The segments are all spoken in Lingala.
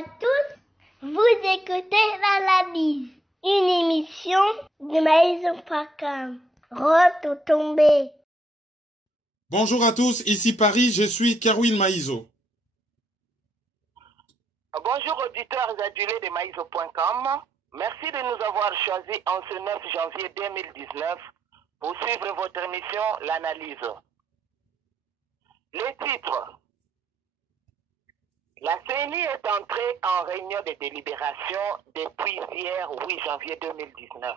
à tous, vous écoutez l'analyse, une émission de Maïso.com. Rototombe. Bonjour à tous, ici Paris, je suis Kerwin Maïso. Bonjour auditeurs adulés de Maïso.com. Merci de nous avoir choisis en ce 9 janvier 2019 pour suivre votre émission L'analyse. Les titres. La CENI est entrée en réunion de délibération depuis hier 8 janvier 2019.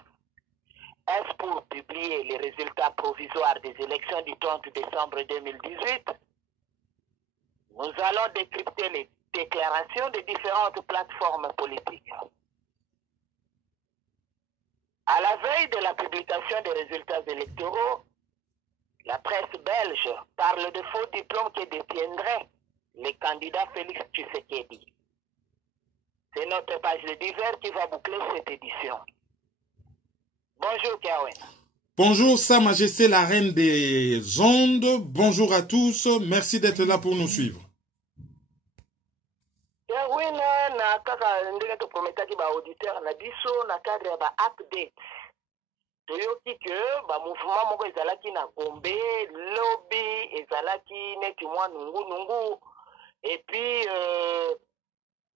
Est-ce pour publier les résultats provisoires des élections du 30 décembre 2018? Nous allons décrypter les déclarations de différentes plateformes politiques. À la veille de la publication des résultats électoraux, la presse belge parle de faux diplômes que détiendraient les candidats Félix Tshisekedi. C'est notre page de divers qui va boucler cette édition. Bonjour Kerwin. Bonjour Sa Majesté la Reine des Ondes, bonjour à tous, merci d'être là pour nous suivre. Kerwin, na kaka ndenge to prometaki ba auditeur na biso na cadre ba update. Toyoki que ba mouvement moko ezalaki na Gombe, lobby ezalaki neti mwa nungu et puis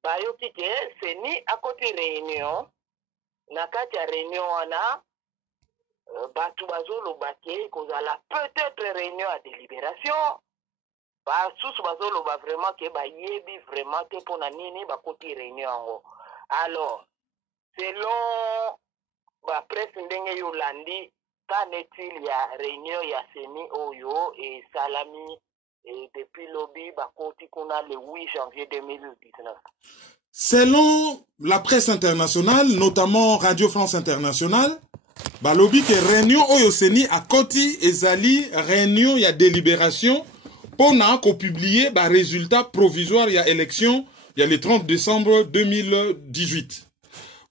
ba yoki que CENI akoti réunion na kati ya réunion wana batu bazoloba ke kozala peut-être réunion à délibération ba susu bazoloba vraiment ke ba yebi vraiment te pona nini bakoti réunion yango. Alors selon ba presse ndenge yolandi qu'en est-il ya réunion ya CENI oyo et salami et depuis lobby bakoti kuna le 8 janvier 2019. Selon la presse internationale, notamment Radio France Internationale, balobi ke réunion oyo CENI a koti ezali réunion ya délibération pour na ko publier ba résultat provisoire ya élection ya le 30 décembre 2018.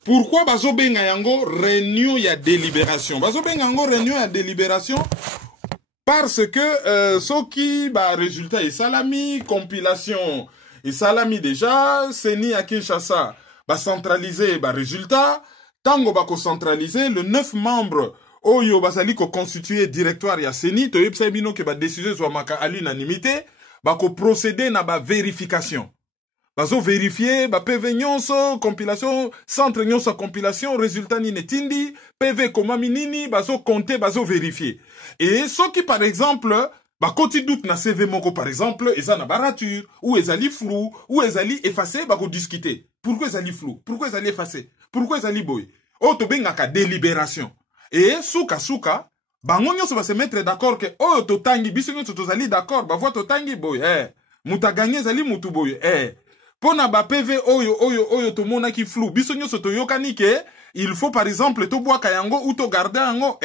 Pourquoi bazo benga yango réunion ya délibération? Bazo benga yango réunion ya délibération parce que soki ba résultat et salami compilation et salami déjà CENI à Kinshasa ba centraliser ba résultat tango ba ko centraliser le 9 membres oyo bazali ko constituer directoire ya CENI to yebisa bino ke ba décision zo maka à l'unanimité ba ko procéder na ba vérification. Bazo vérifier, ba PV nyonso, compilation, centre nyonso compilation, résultat ni netindi, PV komami nini, bazo compter, bazo vérifier. Et ce qui par exemple, ba koti doute na CV moko par exemple, eza na barature, ou ezali flou, ou ezali effacé, ba ko discuter. Pourquoi ezali flou? Pourquoi ezali effacé? Pourquoi ezali boy? O to bengaka délibération. Et souka, bango nyonso va se mettre d'accord que oh to tangi, biso nyonso tozali d'accord, ba voix to tangi boy, muta gagner ezali mutu boy, Pona ba PV oyo to mona ki flou. Biso nyonso to yokani ke il faut par exemple to boaka yango ou to garder yango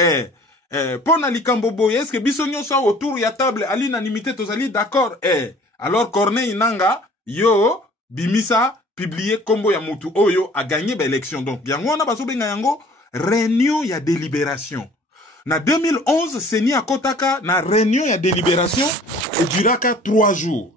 pona likambo boye est-ce que biso nyonso autour ya table à l'unanimité tozali d'accord alors Corneille Nanga yo bimisa publier kombo ya mutu oyo a gagné ba élection donc yango na baso benga yango réunion ya délibération. Na 2011 CENI akotaka na réunion ya délibération et duraka 3 jours.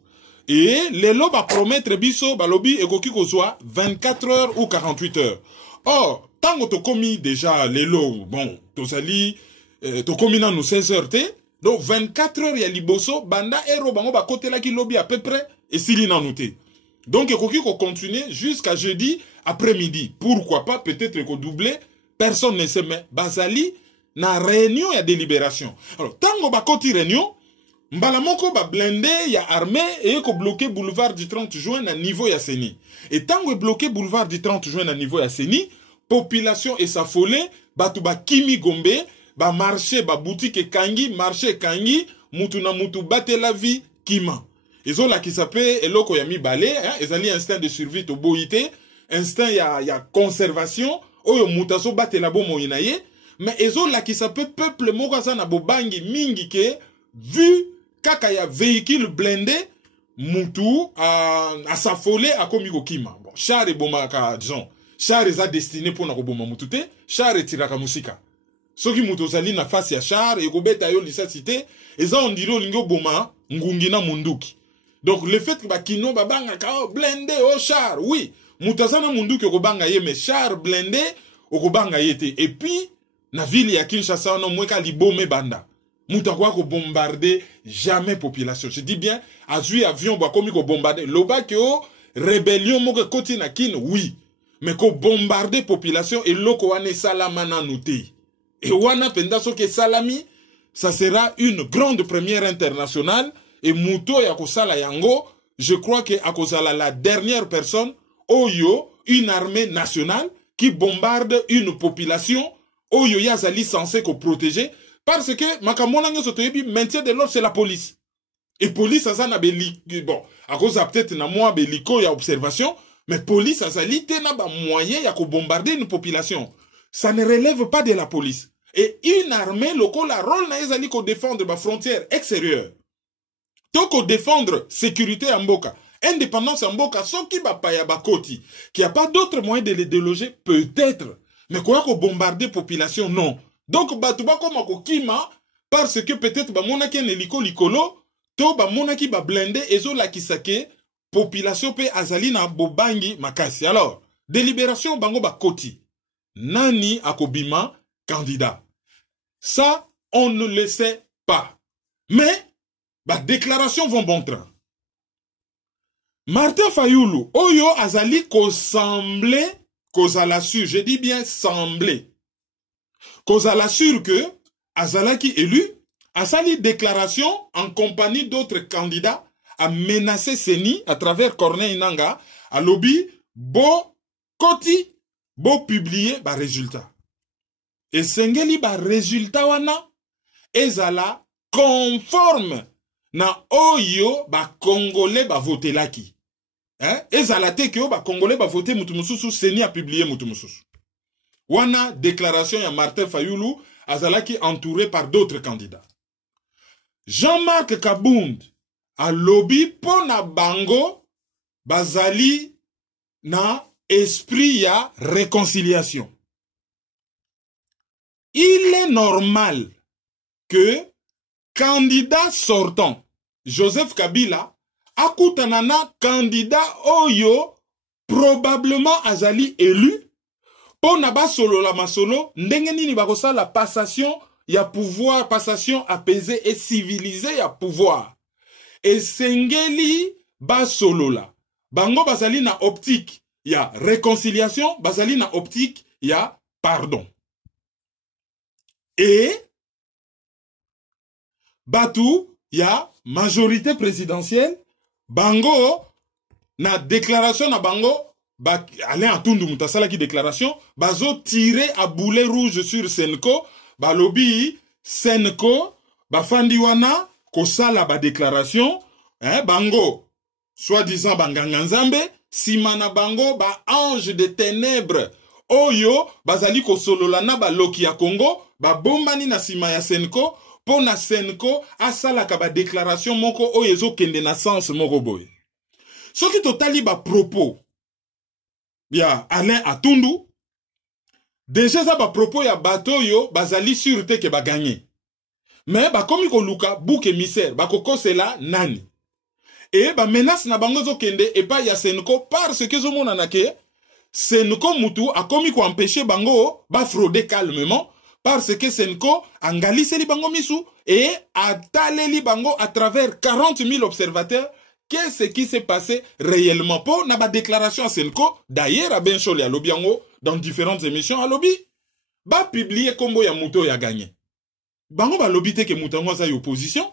Et les lots va promettre biso balobi ekoki kozwa 24 heures ou 48 heures. Or, tango to komi déjà les lots, bon, to sali to komi na nous 16 heures te, donc 24 heures ya liboso banda ero bango ba kotela ki lobby à peu près et sili na nous te. Donc ekoki ko continuer jusqu'à jeudi après-midi. Pourquoi pas peut-être ko doubler, personne ne sait mais bazali na réunion ya délibération. Alors, tango ba koti réunion mbala moko ba blindé ya armée et ko bloqué boulevard du 30 juin na niveau ya CENI. Et tango bloqué boulevard du 30 juin na niveau ya CENI, population et s'affolé, batu ba kimi Gombe, ba marché ba boutique kangi, marché kangi, mutu na mutu bate la vie kima. Ezola qui s'appelle eloko ya mi balé, ezali instinct de survie to boité, instinct ya conservation, oyo mutaso bate la bomo inaye, mais ezola qui s'appelle peuple moko za na bobangi mingi ke vu kaka ya véhicule blindé mutu à s'affoler à komiko kima. Bon, char et bomaka, disons, char est destiné pour na koboma mutu te, char et tiraka musika. Soki mutu zali na face ya char et kobeta yo lisacité, eza on dirait lingo boma ngungi na munduki. Donc le fait que ba kino babanga ka blindé au char, oui, Mutazana mundu ke kobanga ye me char blindé okobanga yete. Et puis na ville ya Kinshasa no mweka libome banda. Mutakwa ko bombarder jamais population. Je dis bien azui avion ba komi ko bombarder. Loba ke o rébellion moko koti na kin oui. Mais ko bombarder population et loko wane salama na nuté. Et wana penda so ke salami ça sera une grande première internationale et muto ya ko sala yango, je crois que akozala la dernière personne Oyo, une armée nationale qui bombarde une population Oyo yazali censé ko protéger parce que makamona nyo sotoyebi maintien de l'ordre c'est la police. Et police azana beli bon, à cause peut-être na moi beliko ya observation, mais police azali te na ba moyen ya ko bombarder une population. Ça ne relève pas de la police. Et une armée loko la rôle na yazali ko défendre ba frontière extérieure. Donc ko défendre sécurité en mboka. Indépendance en Boka, ceux qui va pas bakoti, qui a pas d'autre moyen de les déloger, peut-être. Mais quoi qu'on bombarder population, non. Donc, batuba comme ako kima, parce que peut-être ba monaki en hélico likolo, to ba monaki ba blindé, ezo la kisake, population pe azali na bobangi makasi. Alors, délibération bango bakoti. Nani akobima candidat. Ça, on ne le sait pas. Mais, ba déclaration vont bon train. Martin Fayulu, Oyo azali ko semblé, kozala sur, je dis bien semblé, kozala sur que azalaki élu, asali déclaration en compagnie d'autres candidats à menacer Seni à travers Corneille Nanga, à lobby, bo koti, bo publier ba résultat. Et sengeli ba résultat wana, ezala conforme na Oyo ba Congolais ba voté laki. Ezalate que ba Congolais ba voté mutumususu Seni a publié mutumususu. Wana déclaration ya Martin Fayulu azalaki entouré par d'autres candidats. Jean-Marc Kabound a lobby pona bango bazali na esprit ya réconciliation. Il est normal que candidat sortant Joseph Kabila akutanana candidat Oyo probablement azali élu pour naba solo la masolo ndenge nini bakosa la passation ya pouvoir, passation apaisée et civilisée ya pouvoir. Et sengeli ba solo la bango bazali na optique ya réconciliation, bazali na optique ya pardon. Et batu ya majorité présidentielle bango na déclaration na bango ba aller en tundu mutasala ki déclaration bazo tirer à boulet rouge sur Senko ba lobby Senko ba fandiwana ko sala ba déclaration bango soi-disant banganga nzambe simana bango ba ange de ténèbres Oyo bazali ko solola na ba loki ya Congo ba bombani na sima ya Senko pona Senko asala ka ba déclaration moko oyezo kende na sens moko boy. Ce qui totali ba propos ya Alain Atundu déjà ça ba propos ya bato yo bazali sûreté ke ba gagner. Mais ba komi ko luka bouc émissaire ba koko cela nani. Et ba menace na bango zo kende et pas ya Senko parce que zo mona na ke Senko mutu a komi ko empêcher bango ba frauder calmement. Parce que Senko angalise li bango misu et a taleli bango à travers 40 000 observateurs. Qu'est-ce qui s'est passé réellement pour na ba déclaration à Senko? D'ailleurs, à Bencholi à Lobiango, dans différentes émissions à Lobby, ba publié combo ya Muto ya gagné. Bango ba lobby te ke Mutango sa opposition,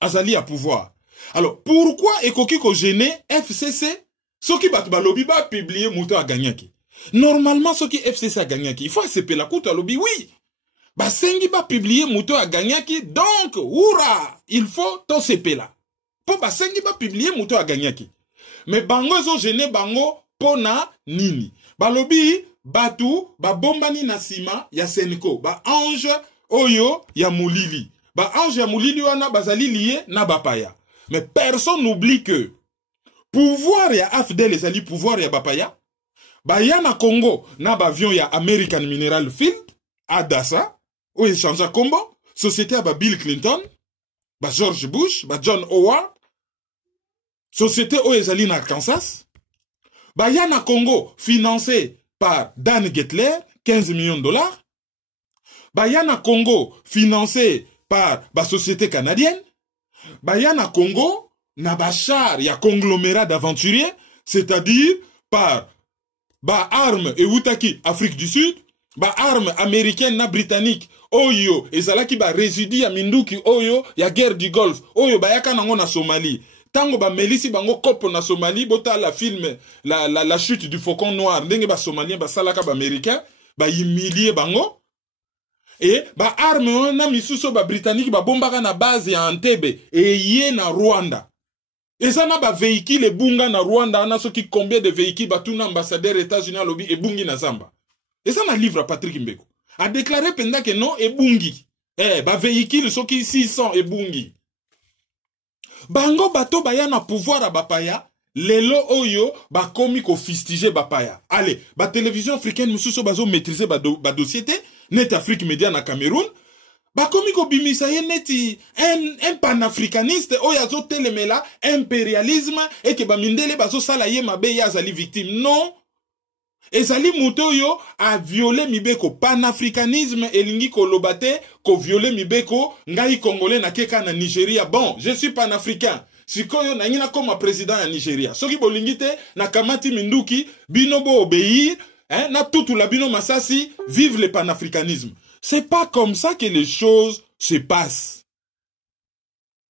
azali à pouvoir. Alors, pourquoi ekoki ko gêné FCC? Ce qui bat ba lobby ba publié Muto a gagné ki. Normalement, ce qui FCC a gagné ki, il faut accepter la coute à lobby, oui. Ba sengi ba publier Muto a gagné ki, donc, oura, il faut to CP là. Pour ba sengi ba publier Muto a gagné ki. Mais bango zo gêné bango pona nini. Ba lobby, batu, ba bombani na sima ya Senko, ba ange Oyo ya Mulili. Ba ange ya Mulili wana bazali lié na bapaya. Mais personne n'oublie que pouvoir ya AFDL les ali pouvoir ya bapaya. Ba ya na Congo na ba avion ya American Mineral Field Adasa. Ou échange à combo, société à Bill Clinton, ba George Bush, ba John Howard, société au Ezali na Kansas, Bayana Congo, financé par Dan Gettler, 15 millions de dollars. Bayana Congo, financé par la société canadienne. Bayana Congo, na bachar, y a conglomérat d'aventuriers, c'est-à-dire par ba arme et Wutaki, Afrique du Sud, ba arme américaine na britannique, Oyo, et zalaki ba résidus à Minduki, Oyo, y a guerre du Golfe, Oyo, bayaka nango na Somalie. Tango ba melisi bango kopo na Somalie, bota la film, la chute du faucon noir, ndenge ba Somalien, ba salaka ba américain, ba humilié bango, et ba arme na misuso ba britannique, ba bombaka na base ya Entebbe, et yé na Rwanda. Et ça n'a pas véhicule bunga na Rwanda, on a qui combien de véhicules, ba tout ambassadeur États-Unis à lobby et bungi na Zamba. Et ça n'a livre à Patrick Mbeko. A déclaré pendant que non et bungi. Ba véhicule so qui 600 et bungi. Bango bato baya na pouvoir à bapaya, lelo oyo ba komi ko fustige bapaya. Allez, ba télévision africaine mususo bazo maîtriser ba dossier Net Afrique Média na Cameroun. Bakomi ko bimisa ye neti un panafricaniste oyazo telemela impérialisme et que bamindele bazo sala ye mabe ya zali victime. Non. Ezali muto yo a violé mibeko panafricanisme elingi ko lobate ko violé mibeko ngai congolais na keka na Nigeria. Bon, je suis panafricain. Sikoyo na ngina comme président ya Nigeria. Soki bolingite na kamati minduki binobo obéir, na tutu la bino masasi, vive le panafricanisme. C'est pas comme ça que les choses se passent.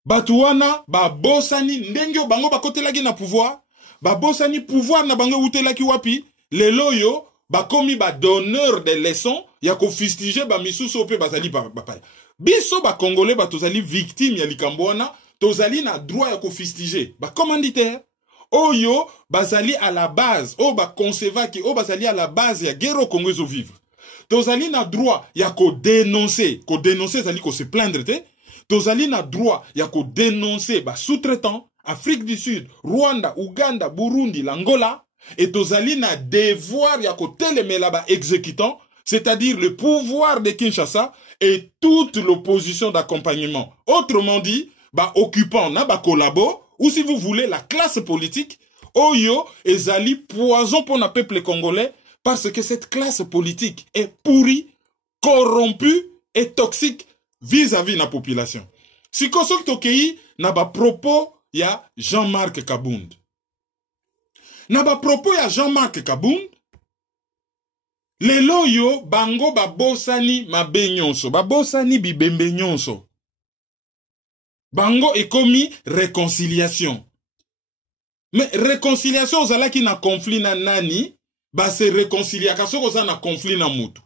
Batouana, ba bosani, ndenge bango ba kote lagi na pouvoir, ba bosani pouvoir na bango ute laki wapi, le loyo, ba komi ba donneur de leçons, ya ko fustige ba misuso pe bazali ba paya. Biso ba congolais ba tozali victime ya likamboana, tozali na droit ya ko fustige, ba commanditaire. Oyo, bazali à la base, o ba concevaki, o bazali à la base ya guerre Congo zo vivre. Tozali na droit ya ko dénoncer zali ko se plaindre te. Tozali na droit ya ko dénoncer ba sous-traitant Afrique du Sud, Rwanda, Uganda, Burundi, l'Angola, et tozali na devoir ya ko telemela ba exécutant, c'est-à-dire le pouvoir de Kinshasa et toute l'opposition d'accompagnement. Autrement dit, ba occupant na ba collabo, ou si vous voulez la classe politique, oyo ezali poison pour le peuple congolais. Parce que cette classe politique est pourrie, corrompue et toxique vis-à-vis de la population. Si kosok tokei, n'a ba propos ya Jean-Marc Kabound. N'a ba propos ya Jean-Marc Kabound. Lelo yo bango ba bosani mabe nyonso, ba bosani bibembe nyonso. Bango ekomi réconciliation. Mais réconciliation ozalaki na conflit na nani? Ba se réconcilier ka soko za na conflit na mutu.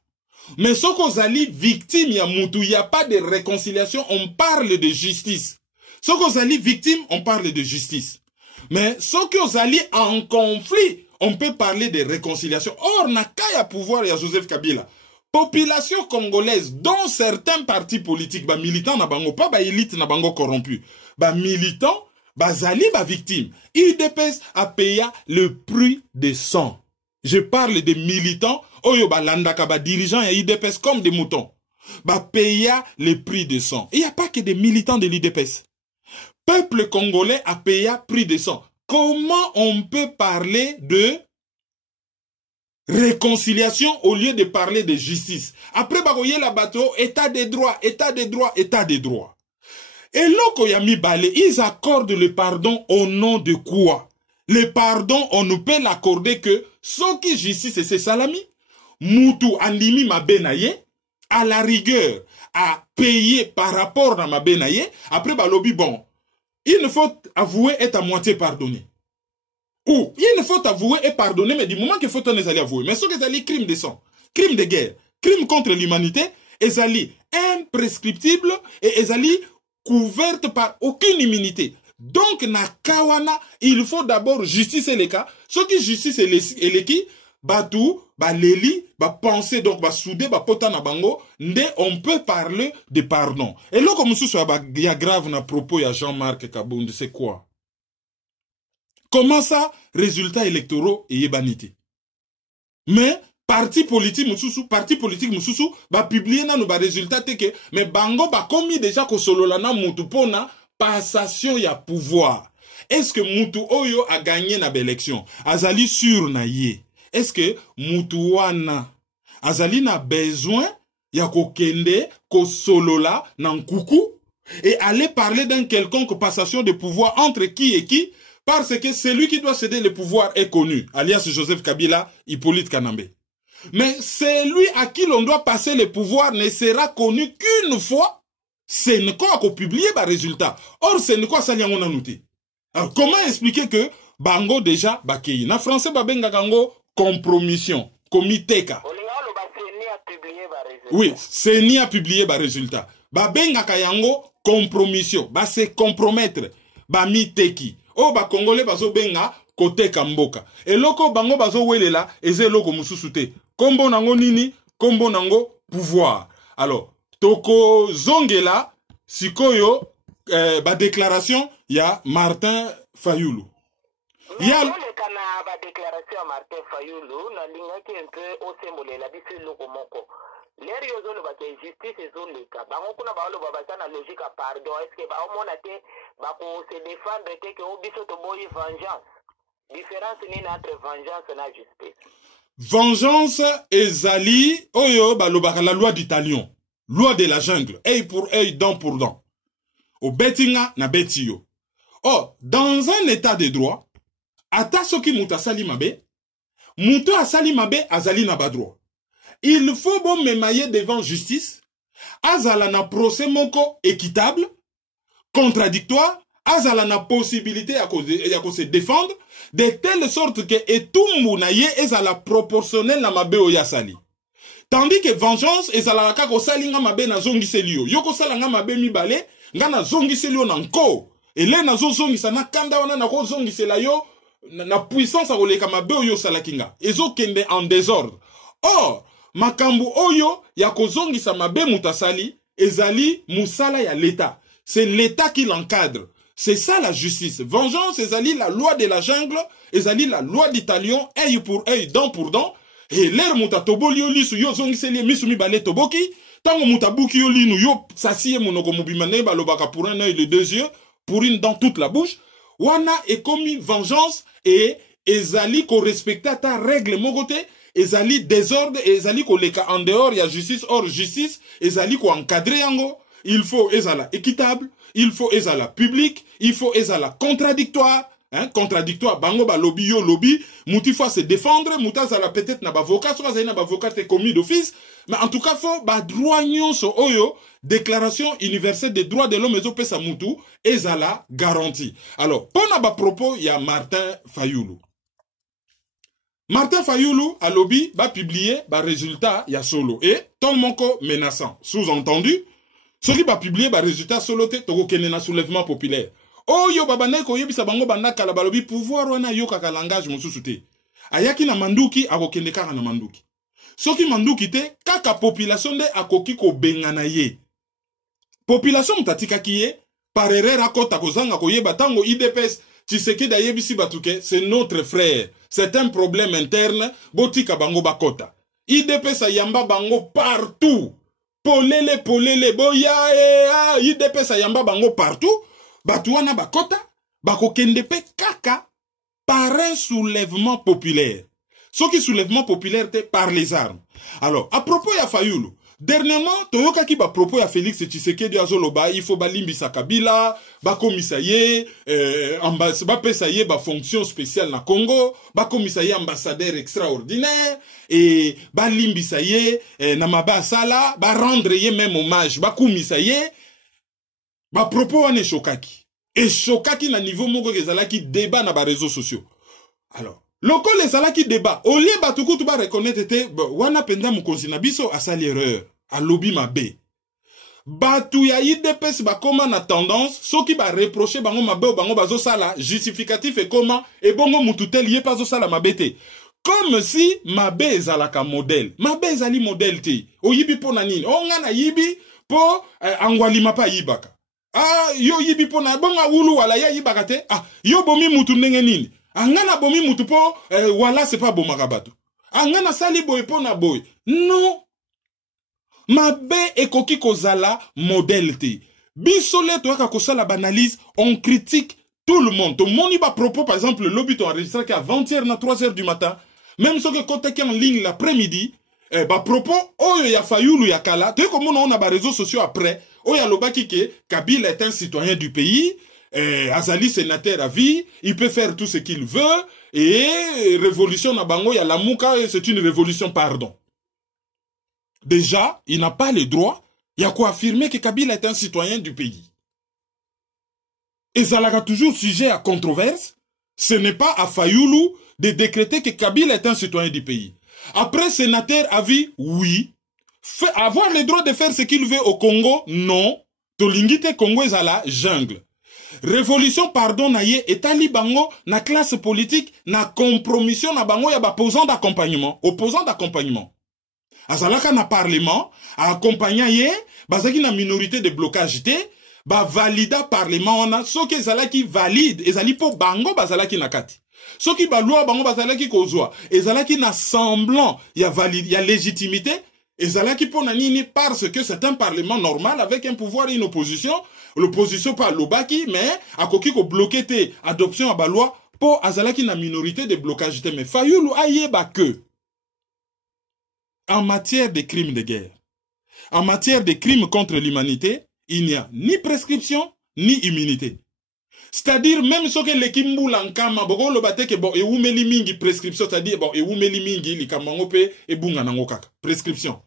Mais soko zali victime ya mutu, il y a pas de réconciliation, on parle de justice. Soko zali victime, on parle de justice. Mais soko zali en conflit, on peut parler de réconciliation. Or na kaya pouvoir ya Joseph Kabila. Population congolaise dont certains partis politiques ba militants na bango pas ba élite na bango corrompu. Ba militants ba zali ba victime. UDPS a payé le prix de sang. Je parle des militants, oyo ba landaka ba dirigeants et IDPS comme des moutons. Ba paya le prix de sang. Il n'y a pas que des militants de l'IDPS. Peuple congolais a payé prix de sang. Comment on peut parler de réconciliation au lieu de parler de justice? Après bagoye la bateau, état de droit, état de droit, état de droit. Et loko ya mibale, ils accordent le pardon au nom de quoi? Le pardon, on ne peut l'accorder que ce qui justice c'est salami. Moutou andimi ma benaye, à la rigueur, à payer par rapport à ma benaye. Après, balobi bon, il ne faut avouer être à moitié pardonné. Ou, il ne faut avouer et pardonner, mais du moment qu'il faut en aller avouer. Mais ce que c'est crime de sang, crime de guerre, crime contre l'humanité, ils allaient imprescriptibles et ils allaient couvertes par aucune immunité. Donc, na kawana, il faut d'abord justice et les cas. Ce qui justice et les qui, batou, ba leli, ba penser, donc ba soudé, ba pota na bango, nde on peut parler de pardon. Et là, comme ça, il y a grave na propos, il y a Jean-Marc Kabound, c'est quoi? Comment ça, résultats électoraux et yebanité? Mais, parti politique mususu, ba publier na no ba résultat teke, mais bango ba komi déjà ko solo la na mutu pona, passation ya pouvoir. est-ce que mutu oyo a gagné na élection azali sur na ye est-ce que mutu wana azali na besoin ya kokende kosolola na nkuku et aller parler d'un quelconque passation de pouvoir entre qui et qui, parce que celui qui doit céder le pouvoir est connu, alias Joseph Kabila, Hippolyte Kanambe. Mais celui à qui l'on doit passer le pouvoir ne sera connu qu'une fois, c'est quoi qu'on publie les résultats. Or, c'est quoi ça on a noté. Alors, comment expliquer que bango déjà bakei na français babenga kango compromission, comitéka. Oui, c'est ni à publier les résultats. Babenga kayango compromission, ba se compromettre, ba miteki. O ba congolais bazo benga kote kamboka. Et loko bango bazo welela eze loko mususute. Kombo nango nini, kombo nango pouvoir. Alors, toko zongela sikoyo ba déclaration ya Martin Fayulu. Ya ba déclaration Martin Fayulu na lingaki un peu au symbole la bisu loko moko. L'air yozolo ba justice ezoleka bango kuna baolo babasa na logique à pardon est-ce que ba omona te ba ko se défendre te que obiso to boy vengeance différence ni entre vengeance na justice vengeance ezali oyo balobaka la loi du talion loi de la jungle œil pour œil dent pour dent au betinga na betio. Oh, dans un état de droit ata soki muta asali mabe muto asali mabe azali na ba droit. Il faut bon memailler devant justice, azala na procès moko équitable, contradictoire, azala na possibilité à se défendre, de telle sorte que etumbu na ye ezala proportionnel na mabe oya sali. Tandis que vengeance ezala kako sali nga mabe na zongi selio. Yoko sala nga mabe mibale, nga na zongi selio na nko. Ele na zongi sa na kanda wana na ko zongi selayo na puissance a koleka mabe oyo sala kinga. Ezo kende en désordre. Or, makambu oyo ya kozongisa mabe mutasali ezali musala ya l'État. C'est l'État qui l'encadre. C'est ça la justice. Vengeance ezali la loi de la jungle, ezali la loi du talion, œil pour œil, dent pour dent. Et l'air mutatoboli yo lisu yo zongiseli misumi bale toboki, tango mutabuki yo linu yo sasiye monoko mubimane balobaka pour un œil les deux yeux, pour une dent toute la bouche. Wana est commis vengeance et ezali ko respecta ta règle mokote. Ezali désordre, ezali ko leka en dehors, il y a justice, hors justice, ezali ko encadrer yango, il faut ezala équitable, il faut ezala public, il faut ezala contradictoire, hein, contradictoire, bango ba lobby yo lobby, mouti fois se défendre, mouta zala peut-être na ba avocat, soit zala na ba avocat te commis d'office, mais en tout cas faut ba droit nyonso oyo, déclaration universelle des droits de l'homme ezo pesa moutou, ezala garantie. Alors, pona ba propos, il y a Martin Fayulu. Martin Fayulu a lobby va publier ba résultat ya solo et ton monko menaçant. Sous-entendu, ce qui va publier ba résultat solo te toko kene na soulèvement populaire. Oh yo babana ko yebisa bango banda kala ba lobby pouvoir wana yo kaka langage mosusu te. Ayaki na manduki akokende kaka na manduki. Soki manduki te kaka population de akoki ko bengana ye. Population mutatika kiye par erreur akota kozanga ko yeba tango IDPS Tshisekedi ayebisi batuke c'est notre frère. C'est un problème interne. Botika bango bakota. IDPS ayamba bango partout. Polele, boya, IDPS ayamba bango partout. Batuana bakota. Bako kendepe kaka par un soulèvement populaire. Ce qui soulèvement populaire te par les armes. Alors, à propos ya Fayulu. Dernièrement, toyoka ki ba propos ya Félix Tshisekedi azoloba, il faut balimbisa Kabila, ba komisaye, ba pesaye ba fonction spéciale na Congo, ba komisaye ambassadeur extraordinaire, et ba limbisaye, na maba sala, ba rendre ye même hommage, ba komisaye, ba propos wane chokaki. Et chokaki na niveau moko kezalaki débat na ba réseaux sociaux. Alors, loko les salaki débat. Au lieu batukutu ba reconnaître te, wana penda mukonzi na biso asali erreur. A lobby mabe. Batu ya IDPS ba koma na tendance, soki ba reprocher bango mabe ou bango bazo sala, justificatif et comment, et bongo mututel yé pas zo sala mabete. Comme si mabe ezalaka modèle. Mabe ezali modèle te. O yibi po na nini? O nga na yibi po angwalima pa yibaka. Ah, yo yibi po na bonga wulu wala ya yibaka te. Ah, yo bomi mutu ndenge nini? Angana bomi mutu po wala c'est pas bomaka batu. Angana sali boy po na boy. Non. Mabe ekoki kozala modèle te. Bisole toaka kosala banalise, on critique Tout le monde. Tout le monde, il va propos, par exemple, le lobby, tu enregistré qu'à 20h, à 3h du matin. Même ceux qui sont en ligne l'après-midi, bah, propos, oh, il y a Fayoulou, il y a Kala. Tu sais comment on a des réseaux sociaux après. Oh, il y a Lobaki qui Kabila est un citoyen du pays. Azali sénateur à vie. Il peut faire tout ce qu'il veut. Et révolution na bango, il y a la Mouka, c'est une révolution, pardon. Déjà, il n'a pas le droit. Il y a quoi affirmer que Kabila est un citoyen du pays. Et Zalaga toujours sujet à controverse. Ce n'est pas à Fayoulou de décréter que Kabila est un citoyen du pays. Après, sénateur a vie, oui. Avoir le droit de faire ce qu'il veut au Congo, non. Tolingite Congo est à la jungle. Révolution, pardon, naye, etali bango, na classe politique, na compromission, na bango, yaba opposant d'accompagnement. Azalaka na parlement, a accompagné, bazaki na minorité de blocage te, ba valida parlement wana, soki ezalaki valide, ezali po bango bazalaki na kati. Soki ba loi bango bazalaki kozwa, ezalaki na semblant, ya valide, ya légitimité, ezalaki po na nini parce que c'est un parlement normal avec un pouvoir et une opposition. L'opposition pas l'obaki, mais a koki ko bloqué te adoption à ba loi po azalaki na minorité de blocage te. Mais Fayoulou ayeba que en matière de crimes de guerre, en matière de crimes contre l'humanité, il n'y a ni prescription, ni immunité. C'est-à-dire, même ce que l'équipe Moulanka, bon, le bate que bon, et où meli mingi prescription, c'est-à-dire, bon, et où meli mingi, li kamangope, et bunga nangokaka. Prescription.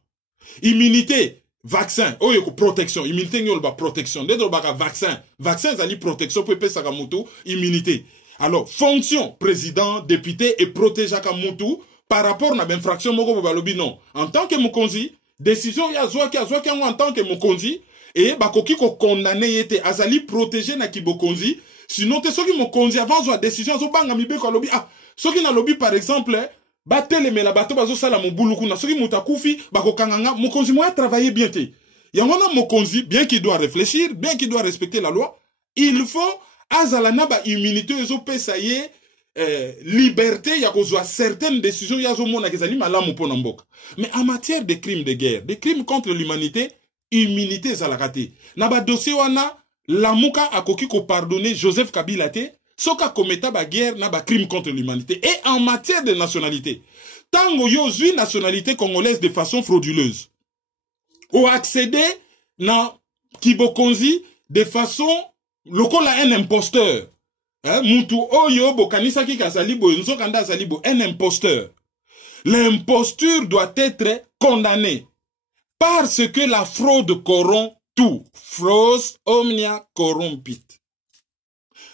Immunité, vaccin, oh, yoko protection, immunité, yolo ba protection. Dès baka vaccin, vaccin, zali protection, pepe sakamutu, immunité. Alors, fonction, président, député, et protège akamutu, par rapport à l'infraction, moko balobi non. En tant que Mokonzi, décision, ya zouaki en tant que Mokonzi, et bakoki ko condamné yete azali protégé na kibokonzi sinon te soki mokonzi avant zo décision zo banga mibe ko lobby ah soki na lobby par exemple batele mela bato bazo sala mobulu kuna soki mutakufi bakokanganga mokonzi mo a travaillé bien te yangona mokonzi bien qu'il doit réfléchir bien qu'il doit respecter la loi il faut azala na ba immunité zo pesa ye liberté ya kozwa certaines décisions ya zo mona kezali malamu pona mboka mais en matière de crimes de guerre des crimes contre l'humanité immunité zalakate. Naba dossier wana, la mouka a koki ko pardonner Joseph Kabila te, soka kometa ba guerre na ba crime contre l'humanité. Et en matière de nationalité, tango yo zui nationalité congolaise de façon frauduleuse, ou accéder na kibokonzi de façon, lokola un imposteur. Mutu oyo bo kanisa ki kazalibo, nso kanda zalibo, un imposteur. L'imposture doit être condamnée. Parce que la fraude corrompt tout. Fros omnia corrompit.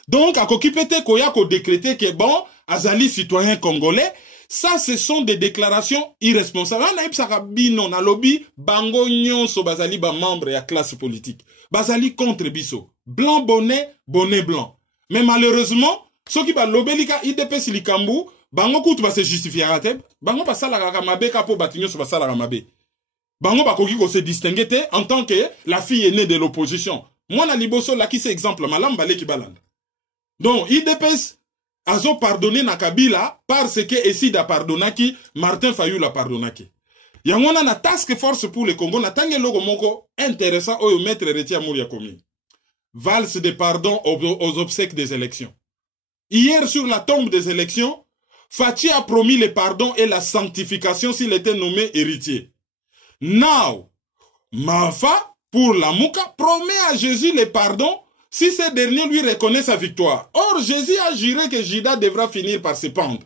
Donc, à kokipete koya ko décréter que bon, azali citoyen congolais, ça ce sont des déclarations irresponsables. On a ipsaka bino na lobby, bango nyonso bazali ba membre ya classe politique. Bazali contre biso. Blanc bonnet, bonnet blanc. Mais malheureusement, ceux qui ba lobelika IDPS likambu, bango kutu ba se justifier ateb, bango ba sala kamabe kapo batinyo so ba sala kamabe. Bango bakoki ko se distinguer en tant que la fille aînée de l'opposition. Moi na liboso la qui c'est exemple malam balé ki balanda. Donc IDPS azo pardonné na Kabila parce que Essida pardonaki Martin Fayoulou a pardonaki. Yangona na task force pour le Congo na tangue logo moko intéressant oyo maître Retia Mouria komi. Valse de pardon aux obsèques des élections. Hier sur la tombe des élections, Fachi a promis le pardon et la sanctification s'il était nommé héritier. Now, Mafa, pour la Mouka, promet à Jésus le pardon si ce dernier lui reconnaît sa victoire. Or, Jésus a juré que Judas devra finir par se pendre.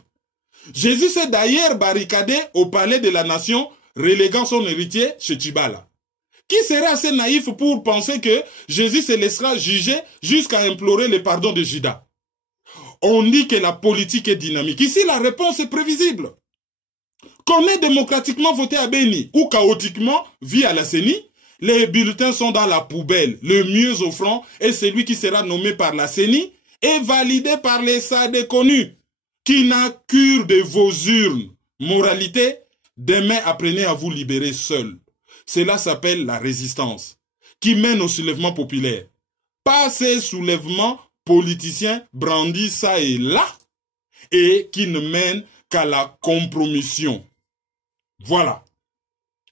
Jésus s'est d'ailleurs barricadé au palais de la nation, reléguant son héritier chez Tchibala. Qui serait assez naïf pour penser que Jésus se laissera juger jusqu'à implorer le pardon de Judas? On dit que la politique est dynamique. Ici, la réponse est prévisible. Qu'on ait démocratiquement voté à Beni ou chaotiquement via la CENI, les bulletins sont dans la poubelle. Le mieux offrant est celui qui sera nommé par la CENI et validé par les SAD connus, qui n'a cure de vos urnes. Moralité, demain apprenez à vous libérer seul. Cela s'appelle la résistance, qui mène au soulèvement populaire. Pas ces soulèvements politiciens brandis ça et là, et qui ne mènent qu'à la compromission. Voilà.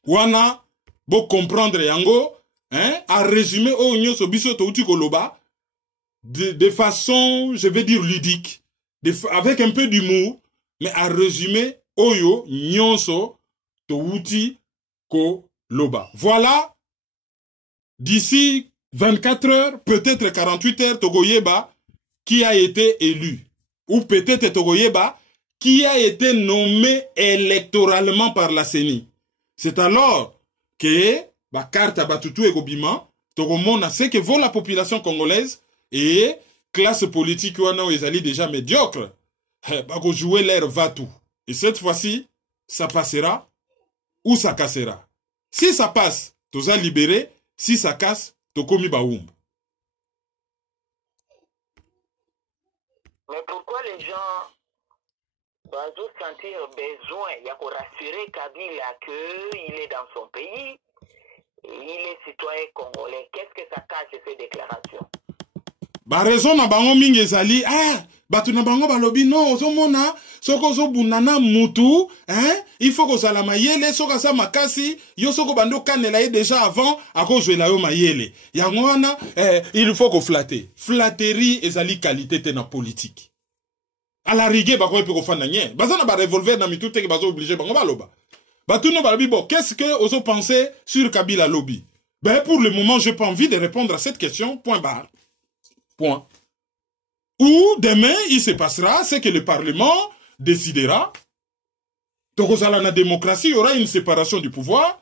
Wana, bo comprendre yango, à résumer o nyo so biso to uti koloba, de façon, je vais dire ludique, avec un peu d'humour, mais à résumer, Oyo, Nyonso, Touti, Ko, Loba. Voilà, d'ici 24 heures, peut-être 48 heures, Togoyeba, qui a été élu. Ou peut-être Togoyeba, qui a été nommé électoralement par la CENI. C'est alors que, carte Batutu et Gobima, Togomona sait que vaut la population congolaise et classe politique wana ezali déjà médiocre. Bako jouer l'air va tout. Et cette fois-ci, ça passera ou ça cassera. Si ça passe, toza libéré. Si ça casse, tokomi baoum. Mais pourquoi les gens vont sentir besoin, il y a qu'on rassurer Kabila qu'il est dans son pays, il est citoyen congolais. Qu'est-ce que ça cache ces déclarations? Ba raison na bango mingi ezali, batu na bango balobi non, ozomona, soko ozobunana mutu, il faut kozala mayele, soko asa makasi, yo soko bando kanela ye déjà avant, akozwela yo mayele. Yango wana, il faut ko flatter. Flatterie ezali qualité te na politique. À la rigueur, bako epe ko fanda nye. Bazana ba revolver na mitu te ke bazo obligé bango baloba. Batu no balobi bon, qu'est-ce que ozo penser sur Kabila lobby? Ben pour le moment, j'ai pas envie de répondre à cette question, point barre. Point. Ou demain, il se passera, c'est que le Parlement décidera. Donc, la démocratie, il y aura une séparation du pouvoir.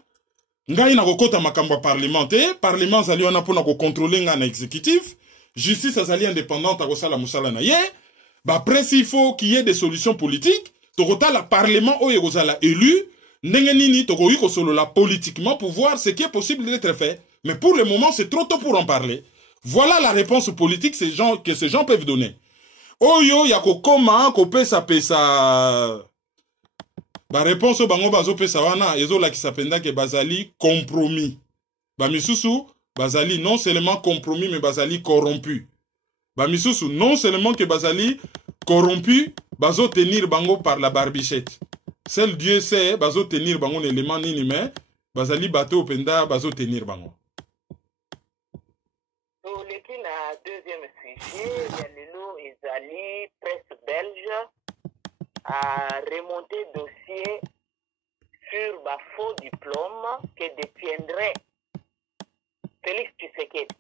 Nga ina kokota makamba parlementaire, parlement zali wana pona ko contrôler nga na exécutif, justice azali indépendante a kosala musala na ye. Ba après s'il faut qu'il y ait des solutions politiques, tokota la parlement oyo kozala élu, ndenge nini tokoyi ko solo la politiquement pour voir ce qui est possible d'être fait. Mais pour le moment, c'est trop tôt pour en parler. Voilà la réponse politique que ces gens peuvent donner. Oyo yako koma ko pesa pesa. Ba réponse au bango bazo pesa wana ezo la ki sapenda ke bazali compromis. Ba misusu bazali non seulement compromis mais bazali corrompu. Ba misusu non seulement que bazali corrompu, bazo tenir bango par la barbichette. Seul Dieu sait bazo tenir bango l'élément nini mais bazali bateau penda bazo tenir bango. Deuxième sujet, il y a le lot Ezali, presse belge, a remonté dossier sur ma faux diplôme que détiendrait Félix Tshisekedi.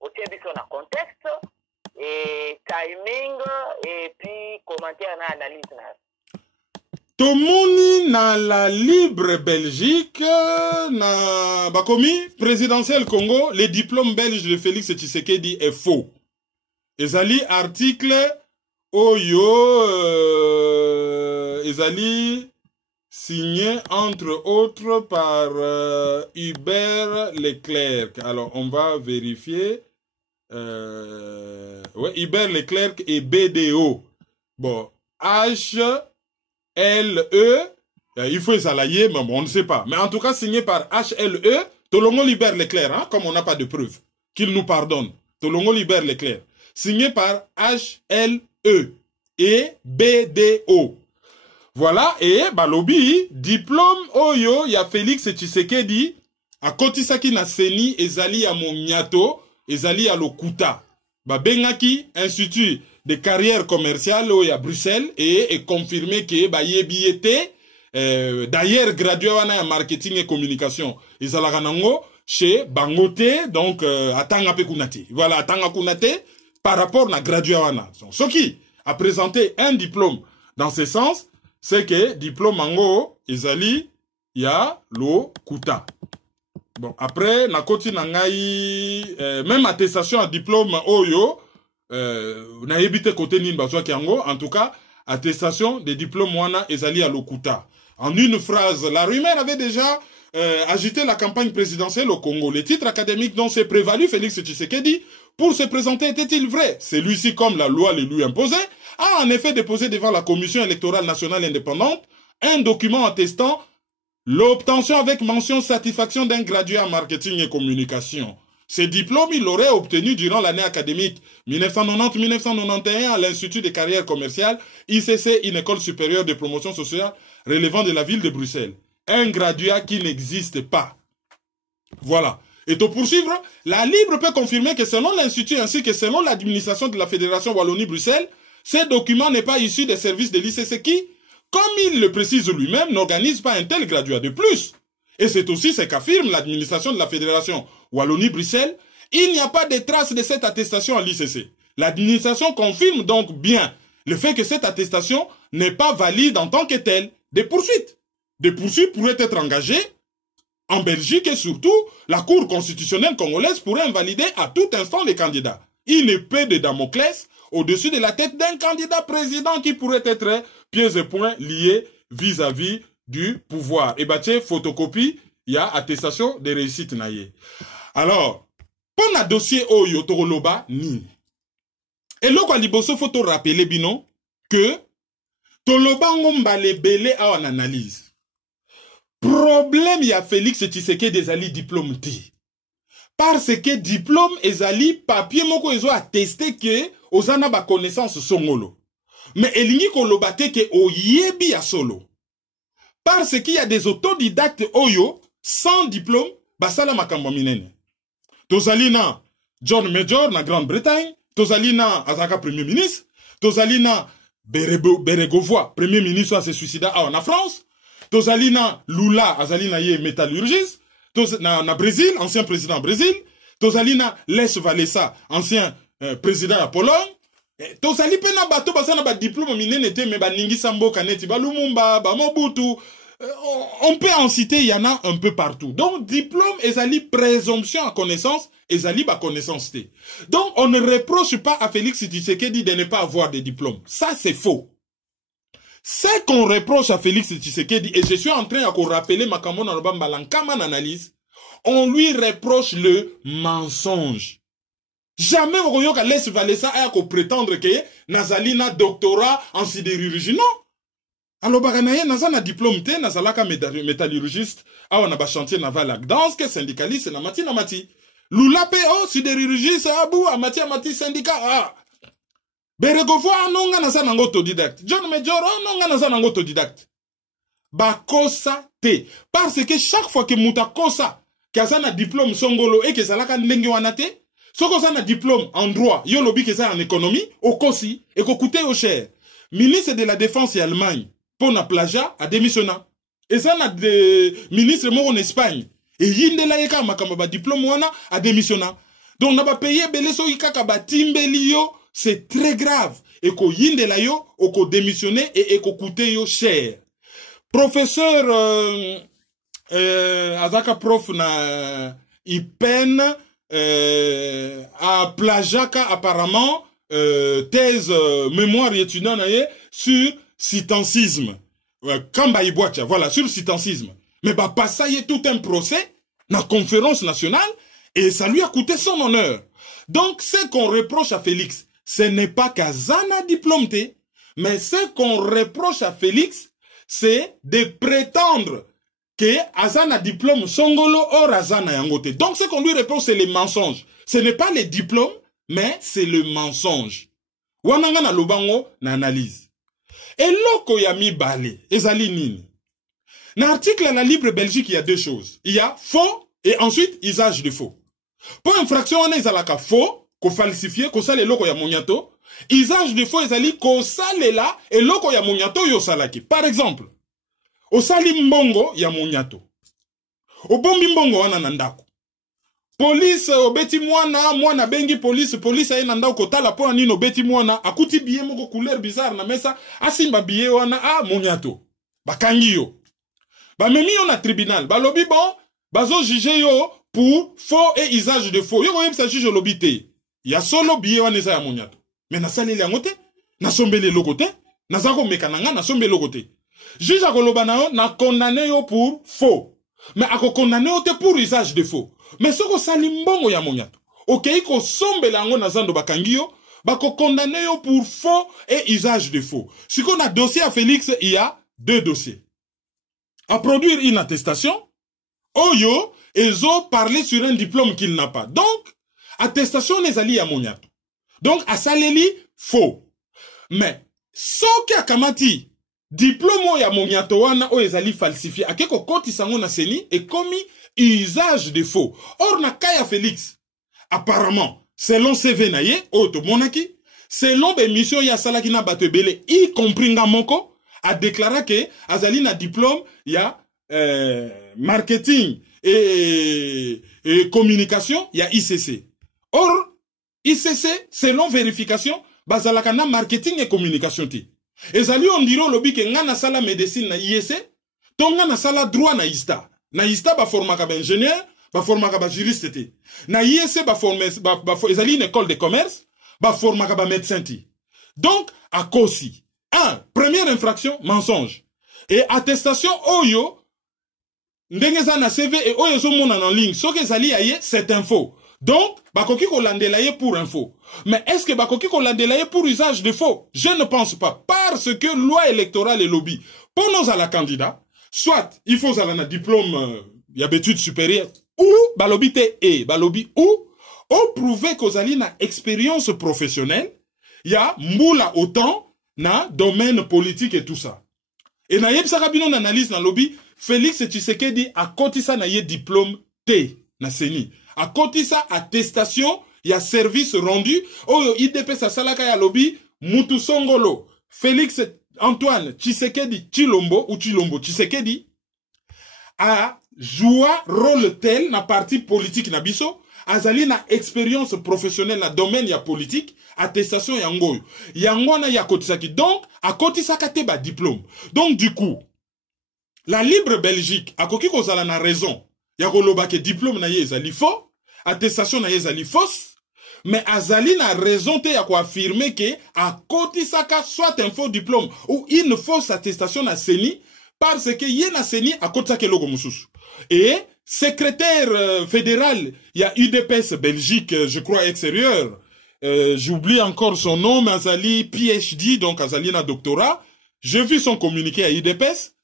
Au tient son contexte, et timing, et puis commentaire et analyse. Tomoni na la libre Belgique, na bakomi présidentiel Congo, le diplôme belge de Félix Tshisekedi est faux. Ezali article Oyo, Ezali signé entre autres par Hubert Leclerc. Alors on va vérifier. Ouais, Hubert Leclerc et BDO. Bon, HLE, il faut s'alayer, mais bon, on ne sait pas. Mais en tout cas, signé par HLE, Tolongo Hubert Leclerc, hein, comme on n'a pas de preuves, qu'il nous pardonne. Tolongo Hubert Leclerc. Signé par HLE et BDO. Voilà, et Balobi, diplôme Oyo, il y a Félix Tshisekedi, à Kotisaki na Seni, Ezali à Moniato, Ezali à Lokuta. Bengaki, Institut de carrière commerciale à Bruxelles, et confirmé que Yebiete, d'ailleurs gradué en marketing et communication. Ezalaganango, chez Bangote, donc à Tangape Kunate. Voilà, à Tanga Kunate, par rapport à gradué wana. Ce qui a présenté un diplôme dans ce sens, c'est que diplôme ango ezali ya lo kuta. Bon après na koti nangai même attestation à diplôme oyo na yebite côté nini bazwa kiango, en tout cas attestation de diplôme wana ezali ya lo kuta. En une phrase, la rumeur avait déjà agité la campagne présidentielle au Congo. Les titres académiques dont s'est prévalu Félix Tshisekedi pour se présenter était-il vrai? Celui-ci, comme la loi le lui imposait, a en effet déposé devant la Commission électorale nationale indépendante un document attestant l'obtention avec mention satisfaction d'un gradué en marketing et communication. Ce diplôme, il l'aurait obtenu durant l'année académique 1990-1991 à l'Institut de carrière commerciale, ICC, une école supérieure de promotion sociale relevant de la ville de Bruxelles. Un graduat qui n'existe pas. Voilà. et te poursuivre, la Libre peut confirmer que selon l'Institut ainsi que selon l'administration de la Fédération Wallonie-Bruxelles, ce document n'est pas issu des services de l'ICC qui, comme il le précise lui-même, n'organise pas un tel graduat de plus. Et c'est aussi ce qu'affirme l'administration de la Fédération Wallonie-Bruxelles. Il n'y a pas de traces de cette attestation à l'ICC. L'administration confirme donc bien le fait que cette attestation n'est pas valide en tant que telle. Des poursuites pourraient être engagées en Belgique et surtout, la Cour constitutionnelle congolaise pourrait invalider à tout instant les candidats. Une épée de Damoclès au-dessus de la tête d'un candidat président qui pourrait être pieds et poings liés vis-à-vis du pouvoir. Et bah tiens, photocopie, il y a attestation de réussite naïe. Alors, pour un dossier Oyo Toroloba, ni. Et là, quand il faut te rappeler, bino, que Toloba ngomba le belé a en analyse. Problème y a Félix Tshisekedi ezali diplôme ti. Parce que diplôme ezali papier moko ezo attesté que ozana ba connaissance songolo. Mais elingi koloba te que oyebi ya solo. Parce qu'il y a des autodidactes oyo sans diplôme basala makambo minene. Tozali na John Major na Grande-Bretagne, tozali na azaka premier ministre, tozali na Beregovoy premier ministre a se suicida en France. Tozali na Lula, azali na ye métallurgiste, na Brésil, ancien président Brésil, tozali na Les Walesa, ancien président à Pologne, tozali pe na bato basana ba diplôme minene te me ba ningi sambo kaneti ba Lumumba, ba Mobutu, on peut en citer, il y en a un peu partout. Donc diplôme ezali présomption à connaissance, ezali ba connaissance te. Donc on ne reproche pas à Félix Tshisekedi de ne pas avoir de diplôme. Ça c'est faux. Ce qu'on reproche à Félix Tshisekedi, et je suis en train de vous rappeler Makamon Nalobamba l'encaman analyse, on lui reproche le mensonge. Jamais vous voyez qu'à l'Est Valessa a prétendre que Nazalina doctorat en sidérurgie. Non. Alors, Baranaye, Nazana diplôme, Nazalaka métallurgiste, a on a chantier naval à Gdansk, syndicaliste, Namati, Namati. Lula P.O. sidérurgiste, Abou, Amati, syndicat, ah. Beregovoy anonga na sana autodidacte. John Major anonga na sana autodidacte. Bakosa te. Parce que chaque fois que muta kosa, que ça na diplôme songolo et que ça la kan lengi wanate, soko ça na diplôme en droit, yo lobi que ça en économie, au kosi, et ko coûte au cher. Ministre de la Défense et Allemagne, pour na plagia, a démissionné. Et ça na de ministre mort en Espagne. Et yinde la yeka makamba ba diplôme wana a démissionné. Donc na ba payer beleso yikaka ba timbelio. C'est très grave. Et qu'on yinde la yo, ou qu'on démissionne et qu'on coûte yo cher. Professeur, azaka prof na IPEN, a plagiaka apparemment, thèse, mémoire étudiant sur citancisme. Kamba Iboacha, voilà, sur citancisme. Mais bah, pas ça y est tout un procès, na conférence nationale, et ça lui a coûté son honneur. Donc, ce qu'on reproche à Félix, ce n'est pas qu'Azana diplômé, mais ce qu'on reproche à Félix, c'est de prétendre que Azana diplôme Songolo or Azana Yangote. Donc ce qu'on lui reproche, c'est les mensonges. Ce n'est pas les diplômes, mais c'est le mensonge. Wananga na lobango na analyse. Et loko ya mi bale, ezali nini. Dans l'article à la Libre Belgique, il y a deux choses. Il y a faux et ensuite usage de faux. Pour infraction, on est à faux, ko falsifié, ko sale loko ya monyato, usage de faux ezali ko sale la et loko ya monyato yo salaki. Par exemple, o sali mbongo ya monyato. O bombi mbongo wana nandako. Police obeti mwana bengi police aye nandako kotala pona nino obeti mwana akuti biye moko couleur bizarre na mesa asimba biye wana monyato. Bakangi yo. Ba memi yo na tribunal, ba lobi bon, bazo juger yo pour faux et usage de faux. Yo ko yebisa juge lobité. Ya solo biye wana eza ya monyato. Mais na saleli yango te, na sombeli loko te, na zako mekananga na sombeli loko te. Juge akoloba na yo na condamné yo pour faux. Mais ako condamné yo te pour usage de faux. Mais soko sali mbongo ya monyato. Okei ko sombeli yango na zando bakangi yo, bako condamné yo pour faux et usage de faux. Si qu'on a dossier à Félix, il y a deux dossiers. À produire une attestation, oyo, ezo parler sur un diplôme qu'il n'a pas. Donc, attestation nezali ya monyato. Donc, à saleli, faux. Mais, soki akamati, diplôme ya moniato wana o ezali falsifié akeko koti sango na seni et commis usage de faux. Or na kaya Félix apparemment selon CV na ye o to monaki selon des missions ya salaki na bato ebele y compris nga moko a déclaré que azali na diplôme ya marketing et communication ya ICC. Or ICC selon vérification bazalaka na marketing et communication ti. Ezali on diro lobi ke nga na sala médecine na IEC, to nga na sala droit na ISTA. Na ISTA ba formaka ba ingénieur, ba formaka ba juriste ti. Na IEC ba ezali une école de commerce, ba formaka ba médecin ti. Donc à cause première infraction mensonge et attestation oyo ndenge za na CV et oyo zo mona en ligne soki ezali aye c'est info. Donc, bakoki ko landelaye pour info. Mais est-ce que bakoki ko landelaye pour usage de faux? Je ne pense pas. Parce que loi électorale et lobby, pour nos à la candidat, soit il faut avoir un diplôme y a d'études supérieures, ou balobi te et balobi ou prouver qu'aux ali na expérience professionnelle, y a moula autant na domaine politique et tout ça. Et na yeb sarabino analyse na lobby, Félix Tshisekedi a kotisa na ye diplôme T na seni. A côté ça, attestation, il y a service rendu. Oh, IDP sa salaka ya lobby, Mutu Songolo, Félix Antoine Tshisekedi Chilombo ou Chilombo Tshisekedi a joué rôle tel na parti politique na biso, azali na expérience professionnelle na domaine ya politique, attestation ya ngoyo. Yangwana ya kotisaki. Donc, a côté ça kate ba diplôme. Donc du coup, la libre Belgique a koki kozala na raison. Ya koloba ke diplôme na ye ezali faux. Attestation na ezali fausse, mais azali na raison te ya ko affirmer que a côté saka soit un faux diplôme ou une fausse attestation na seni parce que ye na seni a côté saka logo mususu. Et secrétaire fédéral, il y a UDPS Belgique, je crois extérieur, j'oublie encore son nom, mais azali PhD, donc azali na doctorat. J'ai vu son communiqué à UDPS.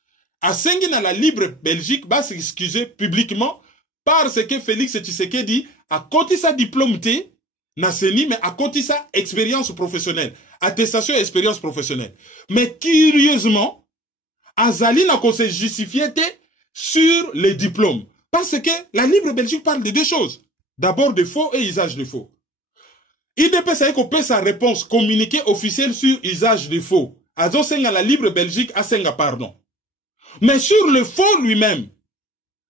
A sengi na la libre Belgique, va s'excuser publiquement parce que Félix Tshisekedi a côté sa diplôme T, na seni, mais a côté sa expérience professionnelle. Attestation et expérience professionnelle. Mais curieusement, azali n'a qu'on se justifié sur les diplômes. Parce que la libre Belgique parle de deux choses. D'abord de faux et usage de faux. IDP ça qu'on peut sa réponse communiquée officielle sur usage de faux. Azo senga la libre Belgique a senga pardon. Mais sur le faux lui-même,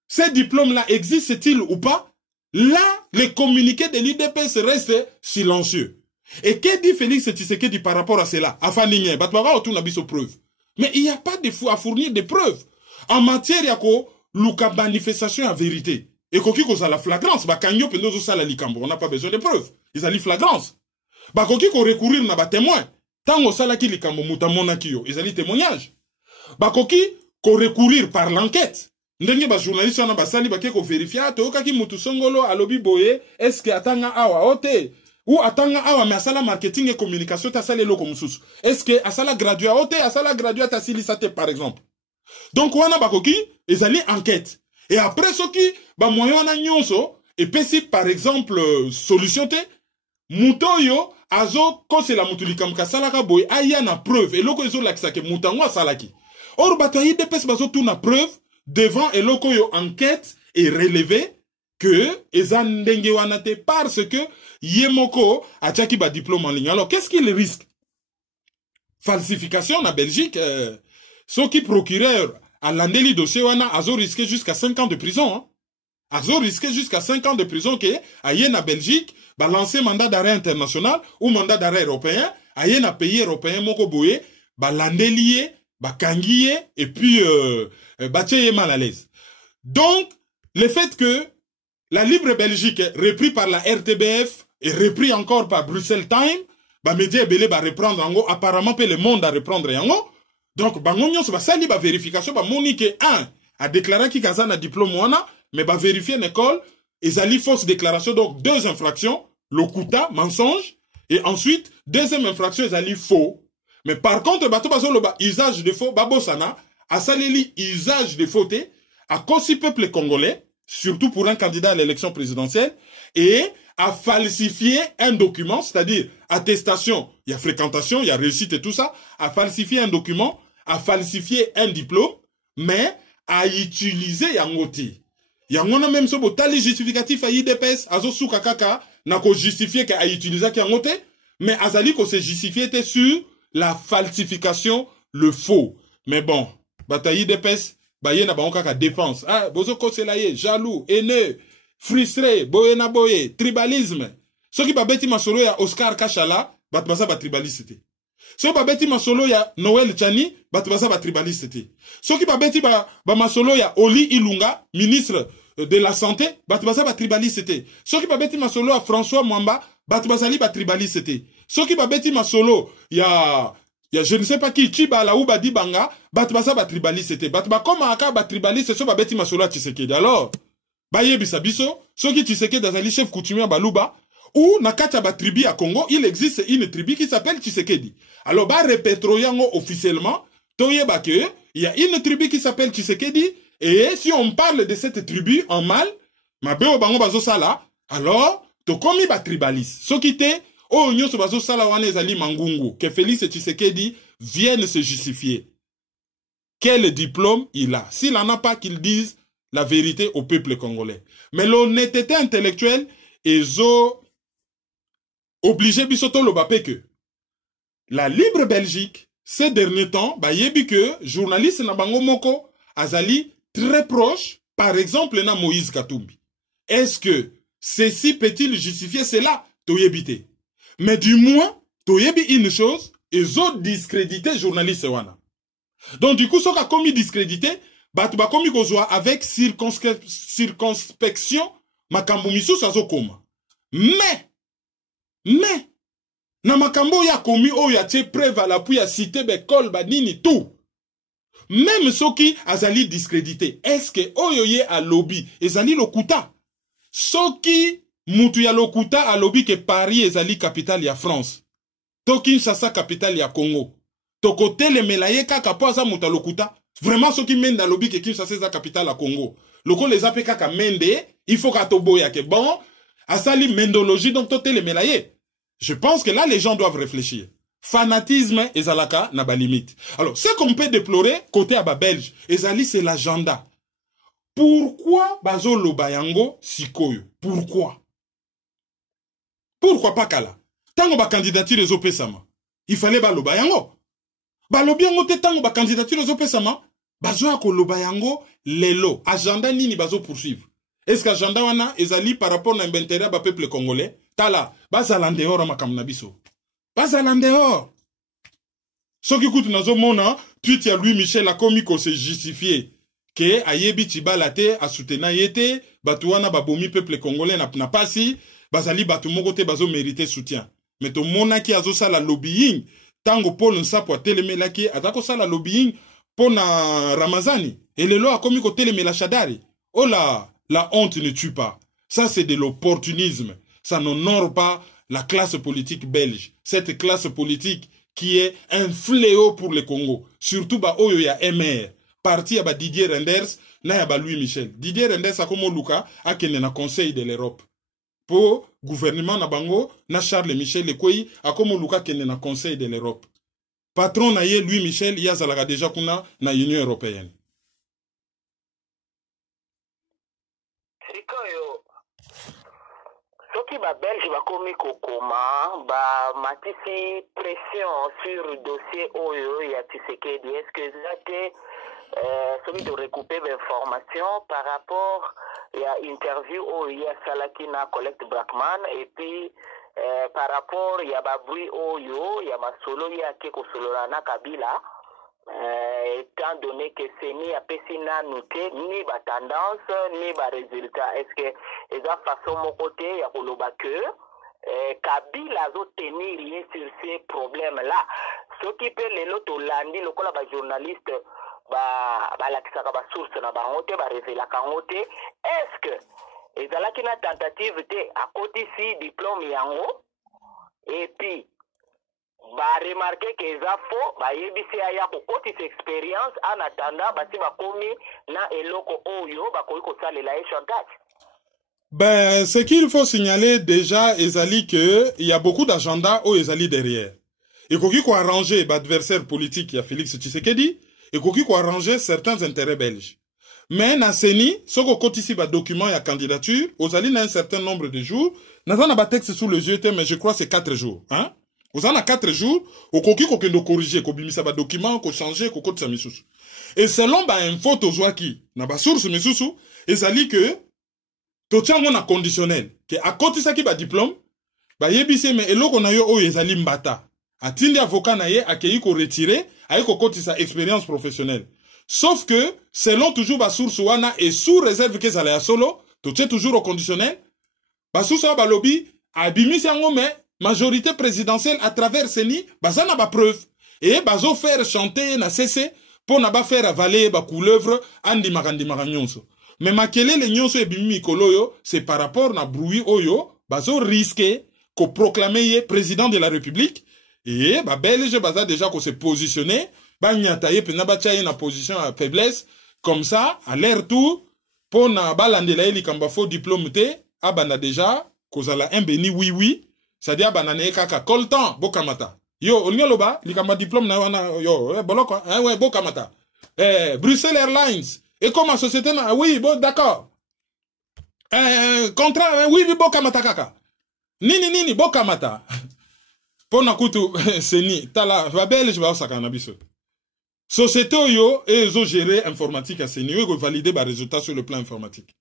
ces diplômes-là existent-ils ou pas? Là, les communiqués de l'IDPS restent silencieux. Et que dit Félix Tshisekedi par rapport à cela? Afaninye, batwara autour nabiso preuve. Mais il n'y a pas de fou à fournir des preuves. En matière yako, luka manifestation à vérité. Et koki ko la flagrance, ba kanyo pendozo sala likambo, on n'a pas besoin de preuves. Ils ont la flagrance. Ba koki ko recourir na ba témoin. Tango sala ki likambo mutamona kiyo, ils ont témoignage. Ba koki ko recourir par l'enquête. Ndenge ba journaliste wana basali ba ko vérifier to kaki mutu songolo alobi boye est-ce que atanga awa ote ou atanga awa mais asala marketing et communication ta sala loko mususu est-ce que asala graduat ote asala graduat ta silisate par exemple. Donc wana bakoki ezali enquête et après soki ba moyen wana nyonso et pesi par exemple solution te mutoyo azo kose la mutulikam kasala ka boye aya na preuve et loko ezo lakisa ke mutango asalaki. Or batayi de pesi bazo tout na preuve devant eloko yo enquête et relevé que ezan ndenge wana te parce que yemoko achaki ba diplôme en ligne. Alors qu'est-ce qu'il risque? Falsification na Belgique, ceux qui procureur à l'andeli dossier wana azo risqué jusqu'à 5 ans de prison. Hein? Azo risqué jusqu'à 5 ans de prison que aye na Belgique ba lancer mandat d'arrêt international ou mandat d'arrêt européen, aye na pays européen moko boye ba landelié ba kangiye et puis bateye mal à l'aise. Donc le fait que la libre Belgique repris par la RTBF et repris encore par Bruxelles Time, ba média belé ba reprendre yango apparemment pe le monde a reprendre yango. Donc bango nyonso ba sali ba vérification ba monique un a déclaré ki kaza na diplôme wana mais ba vérifier l'école ezali fausse déclaration donc deux infractions lokuta mensonge et ensuite deuxième infraction ezali faux. Mais par contre, bato bazolo ba usage de faux, babosana, a saleli usage de faux à cause du peuple congolais, surtout pour un candidat à l'élection présidentielle, et à falsifier un document, c'est-à-dire attestation, il y a fréquentation, il y a réussite et tout ça, à falsifier un document, à falsifier un diplôme, mais à utiliser yangote. Yangona même ce botali justificatif à IDPS, azo souka kaka, n'a ko justifié qu'à utiliser yangote, mais azali ko se justifié sur la falsification, le faux. Mais bon, bataille IDPS, baye na ba kaka défense. Ah, bozo ko selaye, jaloux, haineux, frustré, boye na boye, tribalisme. Ce qui babeti masolo ya Oscar Kachala, batbasa ba tribalisté. Ce qui babeti masolo ya Noël Chani, batbasa ba tribalisté. Ce qui babeti ba masolo ya Oli Ilunga, ministre de la santé, batbasa ba tribalisté. Ce qui babeti masolo ya François Mwamba, batbasali ba tribalisté. Ce qui babeti masolo ya je ne sais pas qui, Chiba la ou badi banga, batbasa ba tribalisté. Batba koma aka ba tribalisté, ce babeti masolo ya Tshisekedi. Alors, baye bisabiso, ce qui Tshisekedi dazali chef coutumier baluba, ou Nakacha tribu à Congo, il existe une tribu qui s'appelle Tshisekedi. Alors, bah, répertorions officiellement, il y a une tribu qui s'appelle Tshisekedi, et si on parle de cette tribu en mal, alors, to komi ba tribaliste. Ce qui était, oh, nyo so bazo sala wane zali mangungu, que Félix Tshisekedi vienne se justifier. Quel diplôme il a? S'il n'en a pas, qu'il dise la vérité au peuple congolais. Mais l'honnêteté intellectuelle, obligé bisoto lobapé que la libre Belgique, ces derniers temps, bah yebi que journaliste na bango moko azali très proche, par exemple na Moïse Katumbi. Est-ce que ceci peut-il justifier cela? Toyebite. Mais du moins, toyebi une chose, ils ont discrédité journaliste wana. Donc du coup, ce qu'a commis discrédité, bah tu vas commis kozwa avec circonspection, makambo miso sazo koma. Mais, na makambo ya komi o ya tche preuve à l'appui à citer bekol banini tout. Même ceux qui azali discrédité, est-ce que oyoye a lobby, ezali lokuta? Ceux qui mutu ya lokuta a lobby que Paris ezali capitale ya France. To Kinshasa capitale ya Congo. To kote le melaye kaka po aza muta lokuta. Vraiment ceux qui mènent dans lobby que Kinshasa est la capitale à Congo. Loko les appelle kaka mende, il faut qu'à toboya que bon, asali mendologie donc to le melaye. Je pense que là, les gens doivent réfléchir. Fanatisme, ezalaka, n'a pas limite. Alors, ce qu'on peut déplorer, côté Aba Belge, ezali, c'est l'agenda. Pourquoi Bazo Lobayango Sikoyo? Pourquoi? Pourquoi pas Kala? Tango ba candidature les opesama. Il fallait ba Lobayango. Ba Lobiango te tango ba candidature les opesama. Bazo ako Lobayango lelo. Agenda nini bazo poursuivre? Est-ce que agenda wana ezali par rapport à un intérêt ba peuple congolais? Tala, bazalande dehors makam nabiso. Bazalande dehors. Ce qui coûte nazo mona, tweet ya Louis Michel a commis qu'on s'est justifié. Que ayebi tibalate a soutena yete, batuana babomi peuple congolais na pasi, bazali batu mokote bazo mériter soutien. Mais to mona ki azo sala lobbying, tango Paul Nsapo telemela ki atako sala lobbying pona Ramazani. Et le lo a commis ko telemela Shadari. Oh là, la honte ne tue pas. Ça c'est de l'opportunisme. Ça n'honore pas la classe politique belge. Cette classe politique qui est un fléau pour le Congo. Surtout, bah, oyo ya MR. Parti, bah, Didier Renders, na ya bah, Louis Michel. Didier Renders, a comme Luka, a kene na Conseil de l'Europe. Pour gouvernement na bango, na Charles Michel Lekoi, a comme Luka kene na Conseil de l'Europe. Patron na ye, Louis Michel, ya zalaga déjà kuna na Union Européenne. Soki ba Belge ba komi kokoma ba matisi pression sur le dossier oyo ya Tshisekedi. Est-ce que zate soki de recouper l'information par rapport à interview oyo ya salaki na Colette Brackman et puis par rapport ya ba bruit oyo ya masolo ya ke kosolola na Kabila. Étant donné que c'est ni à Pessina noté, ni ba tendance, ni ba résultat. Est-ce que les façon mon côté, il y a que Kabila a tenir rien sur ces problèmes-là. Ce qui peut les lots landi, le col journaliste, la source na ba honte, ba révéler la kangote. Est-ce que les ala qui na tentative à côté ici diplôme yango et puis ba remarquer que les faux ba yebisi aya ko koti expérience en attendant basi ba komi na eloko oyo ba koyi ko salela e chantage. Ben, ce qu'il faut signaler déjà, Ezali, que il y a beaucoup d'agendas au Ezali derrière. Et koki ko arranger l'adversaire politique ya Félix Tshisekedi, et koki ko arranger certains intérêts belges. Mais na seni, soko kotisi ba document ya candidature, ozali na un certain nombre de jours, na ba texte sous les yeux, mais je crois c'est 4 jours, hein? Ozana 4 jours, okoki ko kendo corriger, ko bimisa ba document, ko changer, ko kotisa misusu. Et selon ba info to joaki, na ba source misusu, ezali que to tiango na conditionnel, que a kotisa ki ba diplôme, ba yebise me eloko na yo o ezali mbata. Atindi avocat na ye akei ko retirer, ayi ko kotisa expérience professionnelle. Sauf que, selon toujours ba source wana et sous réserve que ça ya solo, to tient toujours au conditionnel, ba source wa ba lobby, abimisi yango me, majorité présidentielle à travers seni, baza na ba preuve. Et bazo faire chanter na cessé, pour na ba faire avaler ba couleuvre, andi makandi nyonso. Mais makele le nyonso e bimi mikolo, c'est par rapport na bruit oyo, bazo risqué, ko proclamer président de la République, et ba belge baza déjà ko se positionner, ba nyataye pe na ba tchaye na position à faiblesse, comme ça, à l'air tout, pour na balandela li kamba faux diplôme te, abana déjà, kozala un béni oui, c'est-à-dire banane kaka coltan, bokamata. Yo, olinga loba, li kamba diplôme na wana, yo, boloko, ouais, bokamata. Bruxelles Airlines, et comme la société na, oui, bon, d'accord. Contrat, oui, bokamata kaka. Nini, bokamata. Pona kutu, seni, tala, va belge va osaka na biso. Société yo, ils ont géré informatique à seni, ils ont validé les résultats sur le plan informatique.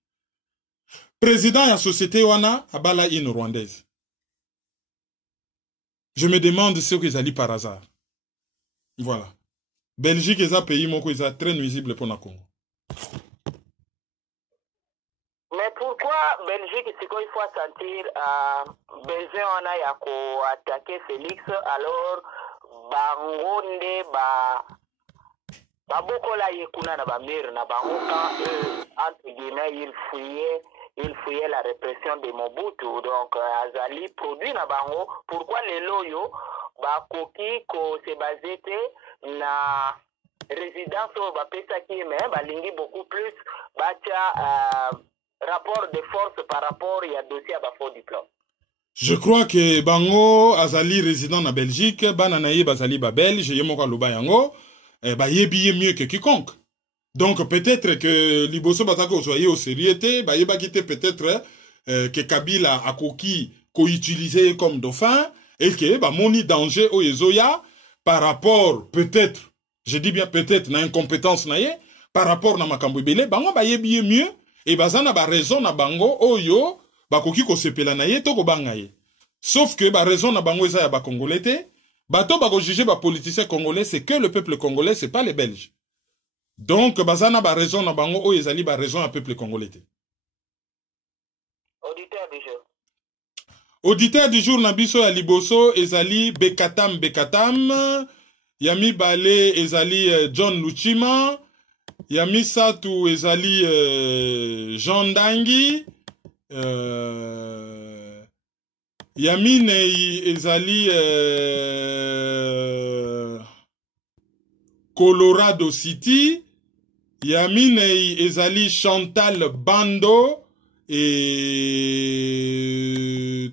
Président de la société wana, abala une rwandaise. Je me demande ce qu'ils allaient par hasard. Voilà. Belgique est un pays qui est très nuisible pour le Congo. Mais pourquoi Belgique, c'est qu'il faut sentir besoin on a attaquer Félix alors bangonde ba bokola yekuna na ba mire na bango quand entre guillemets il fuyait la répression de Mobutu donc azali produit na bango pourquoi les loyo ba koki ko se basé na résidence ba pesa ki mais ba lingi beaucoup plus ba tia rapport de force par rapport à dossier à faux diplôme. Je crois que bango azali résident na Belgique, bananaye bazali ba belge, yemoka loba yango, ba yebiye mieux que quiconque. Donc peut-être que liboso batako soyez au sérieuté, ba yeba kite peut-être que Kabila a koki ko utilisé comme dauphin et que ba moni danger o ezoya par rapport peut-être, je dis bien peut-être na incompétence na ye par rapport na makambo ebele, bango ba yebiye mieux. Et bazana ba raison na bango oyo bakoki ko sepela na ye to ko banga ye. Sauf que ba raison na bango eza ya ba congolais te, bato bako juger ba politicien congolais c'est que le peuple congolais c'est pas les belges. Donc bazana ba raison na bango oyo ezali ba raison ya peuple congolais te. Auditeur du jour. Auditeur du jour na biso ya liboso ezali Bekatam Yami Bale ezali John Luchima. Yamisatu ezali Jean Dangi, Yamine ezali Colorado City, Yamine ezali Chantal Bando et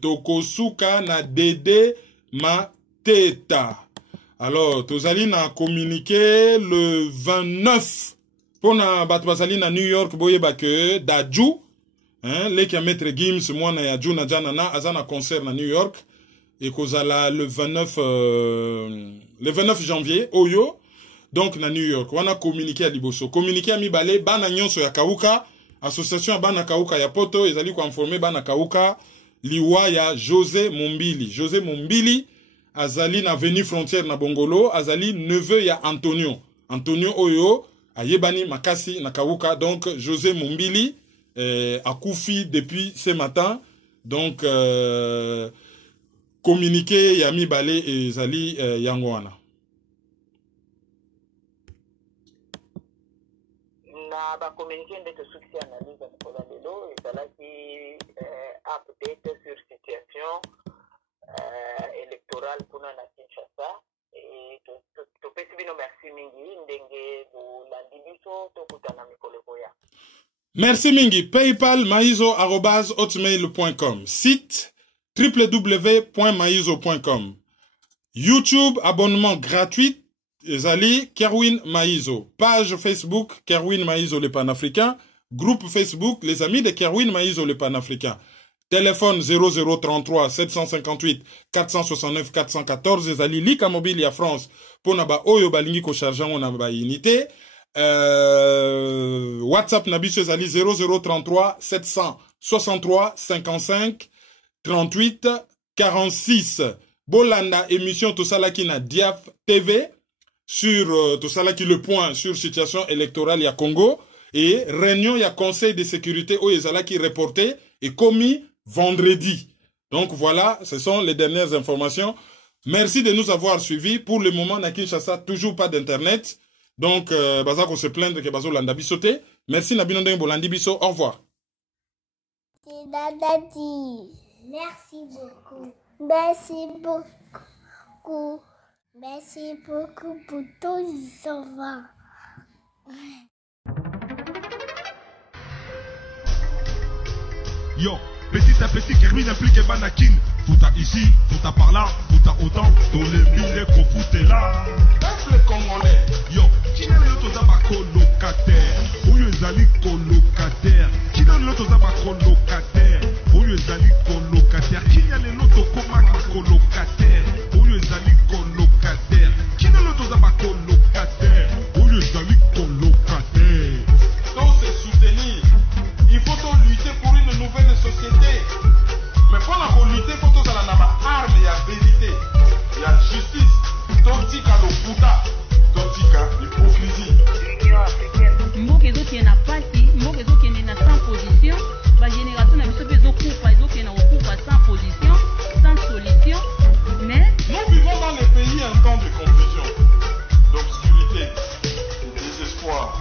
Tokosuka na Dede Mateta. Alors, tozali na communiqué le 29 pour na batbazali na New York boye bake Daju hein les qui a maître Gims moi na Yaju na janana azana concert na New York et kozala le 29 janvier oyo donc na New York wana communiqué à liboso communiqué à mibale bana nyonso ya Kauka association bana Kauka ya poto ezali ko informer bana Kauka liwa ya José Mombili azali na avenue frontière na Bongolo azali neveu ya Antonio oyo Ayebani Makasi Nakawuka, donc José Mombili a Koufi depuis ce matin, donc communiqué Yami Balé et Zali Yangoana. Na ba communiqué de succès analyse pour la vélo et ça là qui update sur situation électorale pour la Kinshasa. Et merci mingi ndenge bulandibiso tokutana mikolo koya. Merci mingi. PayPal maizo@hotmail.com. Site www.maizo.com. YouTube, abonnement gratuit, ezali Kerwin Maïzo. Page Facebook, Kerwin Maïzo le panafricain. Groupe Facebook, les amis de Kerwin Maïzo le panafricain. Téléphone 0033 758 469 414. Ezali Lika Mobile ya France. Pour naba oyo balingi ko charger on naba unité. WhatsApp nabiso ezali 0033 763 55 38 46. Bolanda émission Tosalaki na Diaf TV sur Tosalaki le point sur situation électorale ya Congo et réunion ya conseil de sécurité au Ezalaki reporté et commis vendredi. Donc voilà, ce sont les dernières informations. Merci de nous avoir suivis. Pour le moment, na Kinshasa, toujours pas d'internet. Donc, bazako se plaindre que bazo landa bisote. Merci Nabino Ndenge Bolandi Biso. Au revoir. Merci beaucoup. Merci beaucoup. Merci beaucoup pour tout ça. Yo, petit à petit, Kerwin implique Banakin. Tout à ici, tout à par là, tout à autant. Dans les milliers qu'on foutait là. Peuple congolais. Yo, qui n'a le taux d'aba colocataire? Où les ali colocataire? Qui n'a le taux d'aba colocataire? Où les ali colocataire? Qui n'a le taux d'aba colocataire? Où les ali colocataire? Qui n'a le taux d'aba colocataire? Où les ali colocataire? Donc c'est soutenir. Il faut lutter pour une nouvelle société. Mais pour la lutter, il faut que la arme, il y a vérité, il y a justice. Totika le Bouddha, Totika l'hypocrisie. Mboka qui est na parti, mboka qui est na sans position, la génération n'a pas besoin de qui est na sans position, sans solution. Mais nous vivons dans les pays un temps de confusion, d'obscurité, de désespoir.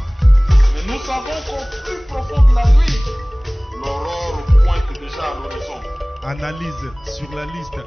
Mais nous savons qu'au plus profond de la nuit, l'aurore pointe déjà à l'horizon. Analyse sur la liste.